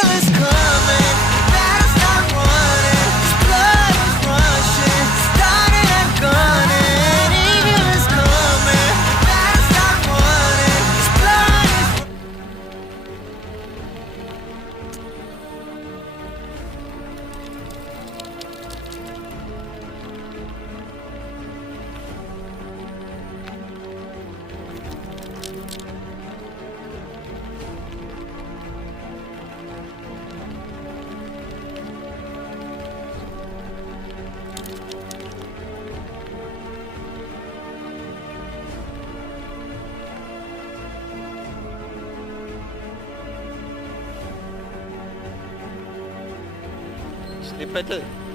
Evil is coming, better start running. This blood is rushing, starting and gunning. Evil is coming, better start running. This blood is Snippety.